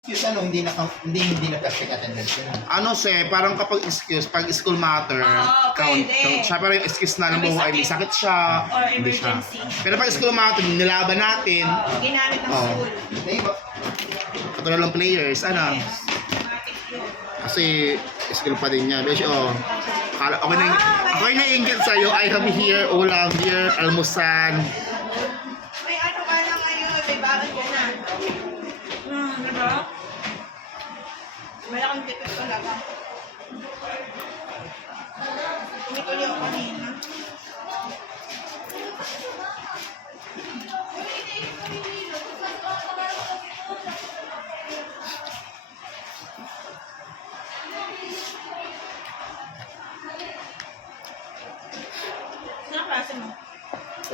Excuse ano, hindi na hindi hindi na perfect attendance yun. Ano siya, parang kapag excuse, pag school matter, Ah, count, pwede. count siya. Pero yung excuse na, alam mo, ay may sakit. sakit siya, Or hindi siya. emergency. Pero pag school matter, nilaban natin, Oo, ginamit ng Oo. school. Hindi ba? katulad ng players, ano, Yes. Kasi school pa din niya. Besh, oh, kala, okay na, okay na ingit sa'yo, I have here, ulam here, almusan. Malaking tipid talaga. Tumituloy ako kanina.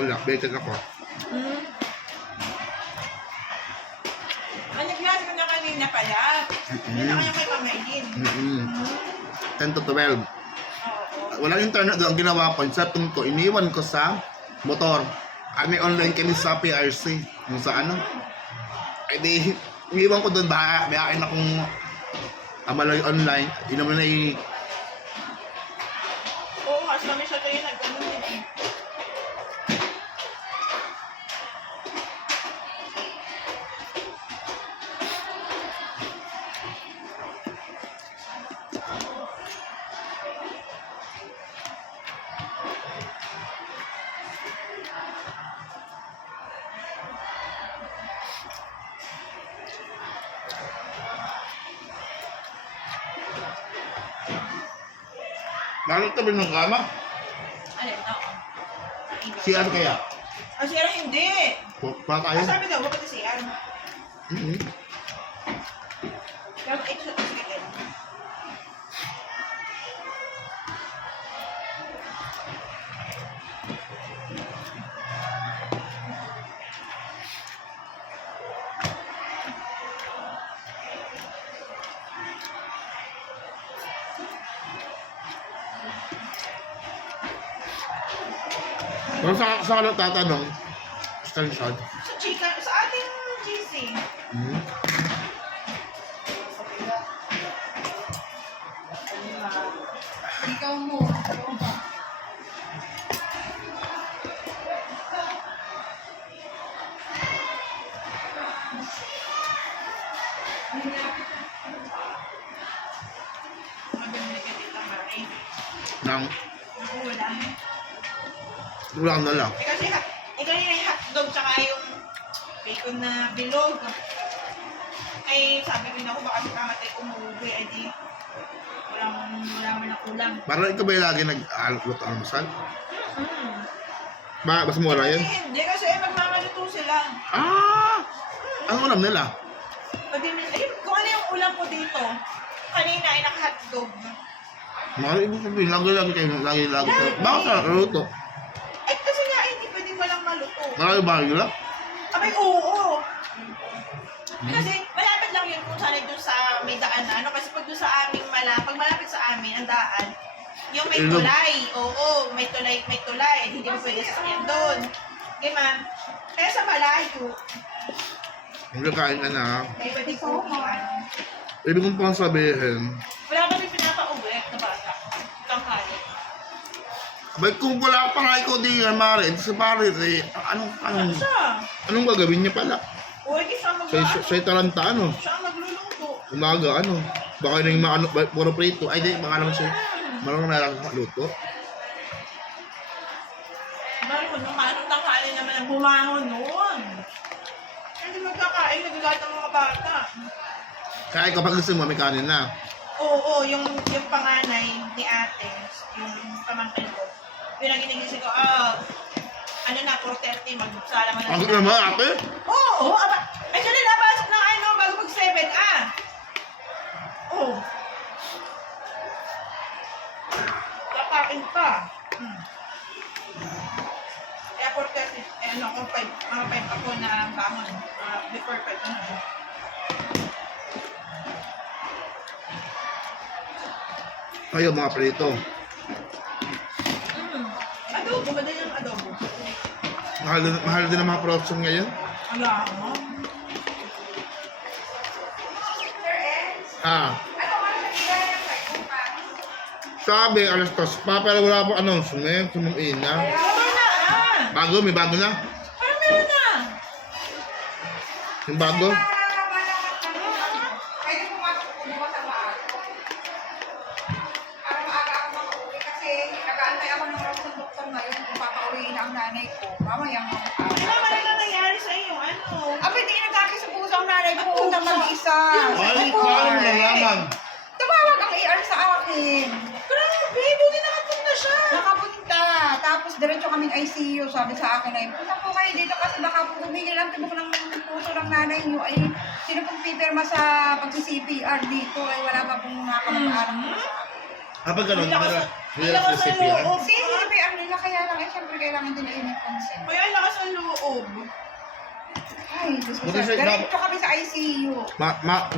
Wala, better ako. Ko na pala? Hindi na kayo. Mm-mm. Hmm. 10 to 12. Oo. Walang internet doon. Ang ginawa ko, sa ko, iniwan ko sa motor. May online kami sa PRC. Yung sa ano. Ay di, iniwan ko doon. Baka, may akin akong amalay online. Yun naman ay Oo, kasi kami siya kayo din eh. Lalo tabi ng kama. Alin, oo. Si ano kaya? Ah, siya hindi. Pa tayo? Ah, sabi daw, bakit si Ann? Mm-hmm. Pero ito Kung sa, sa ano tatanong, screenshot. Sa chika, sa ating GC. Mm-hmm. Ikaw mo. Nang, Naku, wala. na lang. Eh, kasi ha, eh, kanina yung hotdog tsaka yung bacon na bilog. Ay, sabi na ako, baka makamatay umuwi, ay di, walang, wala man ang ulam. Parang ikaw ba yung lagi nag-alot almusal? Mm. Ba, mas mura yun? Hindi, hindi kasi eh, magmamaluto sila. Ah! Ang ulam nila? Min, ayun, kung ano yung ulam ko dito, kanina ay naka-hotdog. Mga ibig sabihin, lagi-lagi kayo, lagi-lagi kayo. Bakit ka naluto? Ay, kasi nga, eh, hindi pwedeng ba lang? Abay, oo. Kasi malapit lang yun kung saan doon sa may daan na ano. Kasi pag doon sa aming mala, pag malapit sa amin, ang daan, yung may Ilog. tulay. Oo, may tulay, may tulay. Hindi mo pwede sasakyan doon. Okay, ma'am. Kaya sa malayo, Magkakain ka na. may pwede ko ano. Ibig kong pang sabihin, Abay, kung wala pa nga ikaw di yan, Mare, sa Mare, eh, anong, anong, Siya. anong gagawin niya pala? Hindi siya mag Sa, sa, sa Taranta, ano? Siya ang magluluto. Umaga, ano? Baka yun yung mga, ano, ba- puro prito. Ay, di, baka naman siya, marunong na lang luto. Bari ko nung anong tanghali naman ang bumangon noon. Hindi magkakain, nagagalit ang mga bata. Kaya ikaw pag gusto mo, may kanin na. Oo, yung, yung panganay ni ate, yung pamangkin ginigising ko, ah, ano na, 4.30, magsalaman na Ang sila. naman, ate. Oo, oh, aba, ay dali, napasok ng ano, bago mag-7, ah. Oo. Kakain pa. Hmm. Kaya 4.30, eh ano, kung 5, mga 5 ako na bangon, ah, before 5 ano. Kayo, mga prito. Ang adobo. Mahal, din- mahal din ang mga production ngayon. Wala mo. Ah, Ano ng psycho pa? sabi, alas dos pa, pero wala pa announcement. Ina. Meron na ah! Bago, may bago na. Parang meron na! Yung bago. Pwede pumasok po bukas sa maaga. Para maaga ako makauwi kasi nag-aantay ako ng raw sa doktor ngayon kung papauwiin na ang nanay ko. Mamaya ang mga Ano naman na nangyari sa iyo? Ano? Aba, di nagkakis sa puso ang nanay ko. Pumunta mag-isa. Ay, paano mo nalaman? Tumawag ang ER sa akin. Grabe, buti nakapunta siya. Nakapunta. Tapos diretso kaming ICU. Sabi sa akin ay, punta po kayo dito kasi baka po tumigil ang tibok ng puso ng nanay niyo. Ay, sino pong pipirma sa pagsi-CPR dito? Ay, wala pa pong mga kamag-anak mo sa akin. Kapag ganun, Ang lakas- nila, ang nila lakas sa CPR. loob. Nila, kaya lang, eh, syempre kailangan din ay may consent. Kaya ang lakas ng loob. Ay, Diyos ko, Buti siya- Diretso kami sa ICU. Ma, ma,